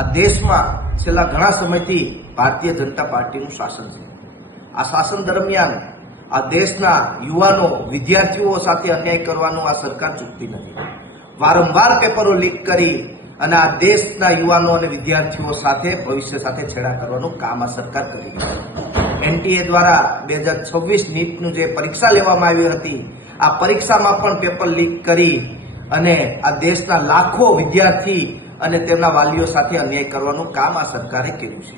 આ દેશમાં છેલ્લા ઘણા સમયથી ભારતીય જનતા પાર્ટીનું શાસન છે। આ શાસન દરમિયાન આ દેશના યુવાનો વિદ્યાર્થીઓ સાથે અન્યાય કરવાનું આ સરકાર ચૂકતી નથી। વારંવાર પેપરો લીક કરી અને આ દેશના યુવાનો અને વિદ્યાર્થીઓ સાથે ભવિષ્ય સાથે છેડા કરવાનું કામ આ સરકાર કરી રહી છે। એનટીએ દ્વારા 2026 નીટનું જે પરીક્ષા લેવામાં આવી હતી, આ પરીક્ષામાં પણ પેપર લીક કરી અને આ દેશના લાખો વિદ્યાર્થી અને તેમના વાલીઓ સાથે અન્યાય કરવાનું કામ આ સરકારે કર્યું છે।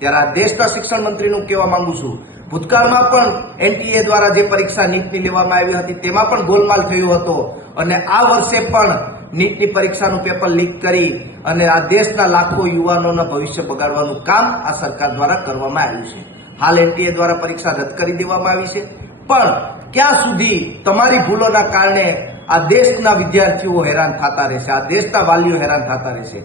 ત્યારે આ દેશના શિક્ષણ મંત્રીનું કહેવા માંગુ છું, ભૂતકાળમાં પણ એનટીએ દ્વારા જે પરીક્ષા નીટની લેવામાં આવી હતી તેમાં પણ ગોલમાલ થયો હતો અને આ વર્ષે પણ નીટની પરીક્ષાનું પેપર લીક કરી અને આ દેશના લાખો યુવાનોના ભવિષ્ય બગાડવાનું કામ આ સરકાર દ્વારા કરવામાં આવ્યું છે। હાલ એનટીએ દ્વારા પરીક્ષા રદ કરી દેવામાં આવી છે, પણ ક્યાં સુધી તમારી ભૂલોના કારણે આ દેશના વિદ્યાર્થીઓ હેરાન થતા રહેશે, આ દેશના વાલીઓ હેરાન થતા રહેશે।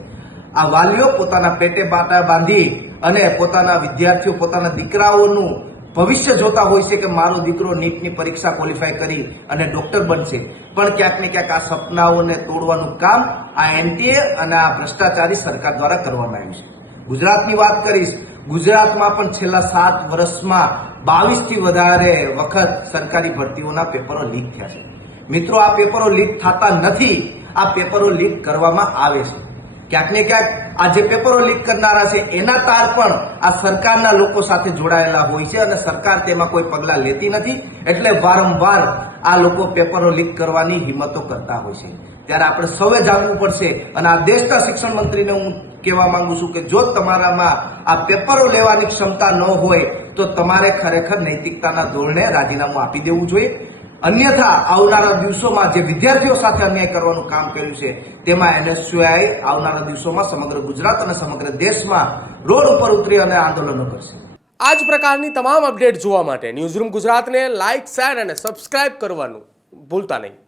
આ વાલીઓ પોતાના પેટે બાટા બાંધી અને પોતાના વિદ્યાર્થીઓ, પોતાના દીકરાઓનું ભવિષ્ય જોતા હોય છે કે મારો દીકરો નીટની પરીક્ષા ક્વોલિફાય કરી અને ડોક્ટર બનશે, પણ ક્યાંક ને ક્યાંક આ સપનાઓને તોડવાનું કામ આ એનટીએ અને આ ભ્રષ્ટાચારી સરકાર દ્વારા કરવામાં આવ્યું છે। ગુજરાતની વાત કરીશ, ગુજરાતમાં પણ છેલ્લા 7 વર્ષમાં 22 થી વધારે વખત સરકારી ભરતીઓના પેપરો લીક થયા છે। મિત્રો, આ પેપરો લીક થતા નથી, આ પેપરો લીક કરવામાં આવે છે। ક્યાંક ને ક્યાંક આ જે પેપરો લીક કરનારા છે એના તાર પણ આ સરકારના લોકો સાથે જોડાયેલા હોય છે અને સરકાર તેમાં કોઈ પગલાં લેતી નથી, એટલે વારંવાર આ લોકો પેપરો લીક કરવાની હિંમતો કરતા હોય છે। ત્યારે આપણે સૌએ જાગવું પડશે અને આ દેશના શિક્ષણ મંત્રીને હું કહેવા માંગુ છું કે જો તમારામાં આ પેપરો લેવાની ક્ષમતા ન હોય તો તમારે ખરેખર નૈતિકતાના ધોરણે રાજીનામું આપી દેવું જોઈએ। અન્યથા આવનારા દિવસોમાં જે વિદ્યાર્થીઓ સાથે અન્યાય કરવાનું કામ કર્યું છે તેમાં એનએસયુઆઈ આવનારા દિવસોમાં સમગ્ર ગુજરાત અને સમગ્ર દેશમાં રોડ ઉપર ઉતરી અને આંદોલનો કરશે। આ જ પ્રકારની તમામ અપડેટ જોવા માટે ન્યૂઝરૂમ ગુજરાતને લાઇક, શેર અને સબસ્ક્રાઇબ કરવાનું ભૂલતા નહીં।